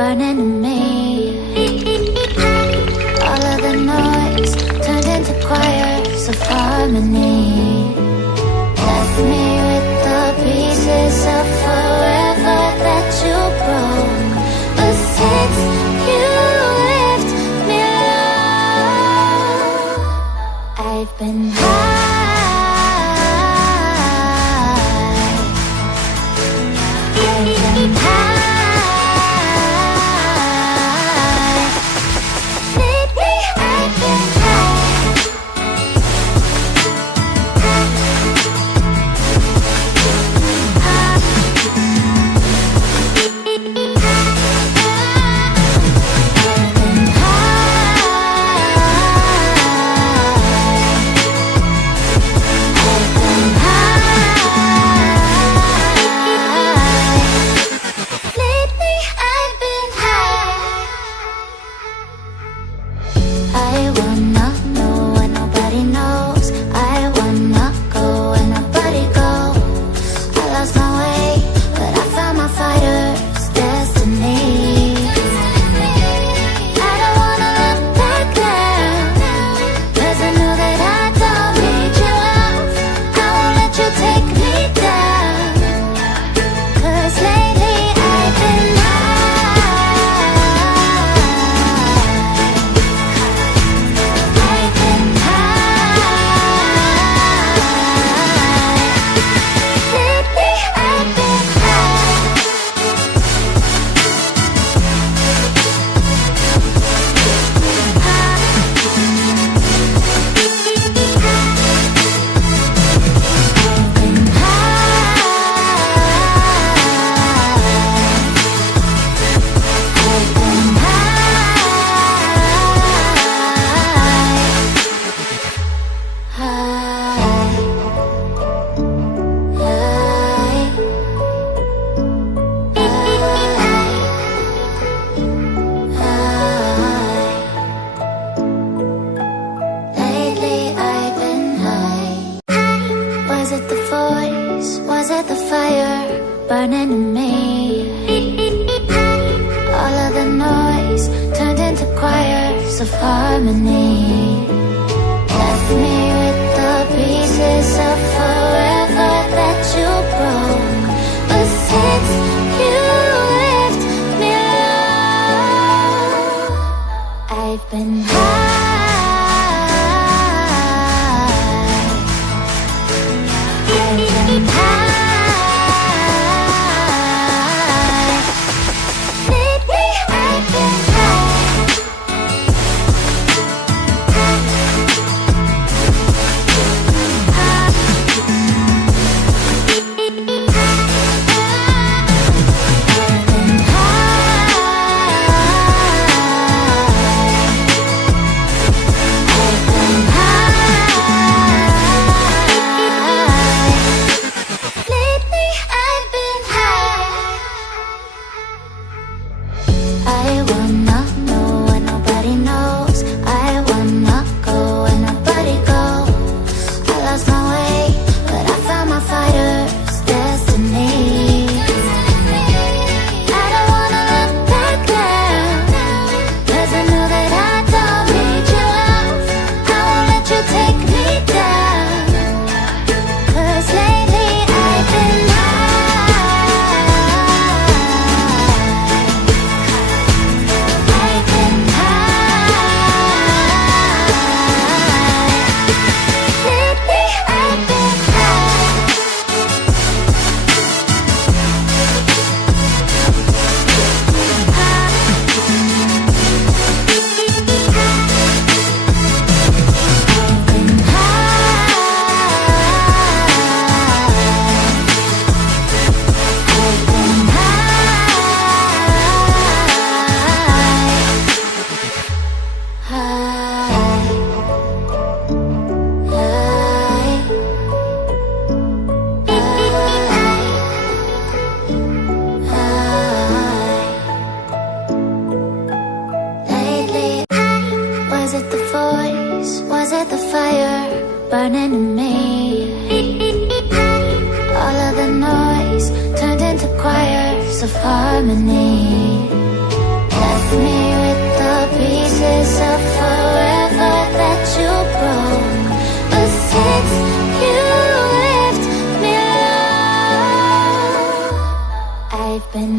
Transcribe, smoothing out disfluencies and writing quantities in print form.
burning in me. All of the noise turned into choirs of harmony. Left me with the pieces of forever that you broke. But since you left me alone, I've been high. Burning in me. All of the noise turned into choirs of harmony. Left me with the pieces of forever that you broke. But since you left me alone, I've been high. I've been high. burning in me. All of the noise turned into choirs of harmony. left me with the pieces of forever that you broke. But since you left me alone, I've been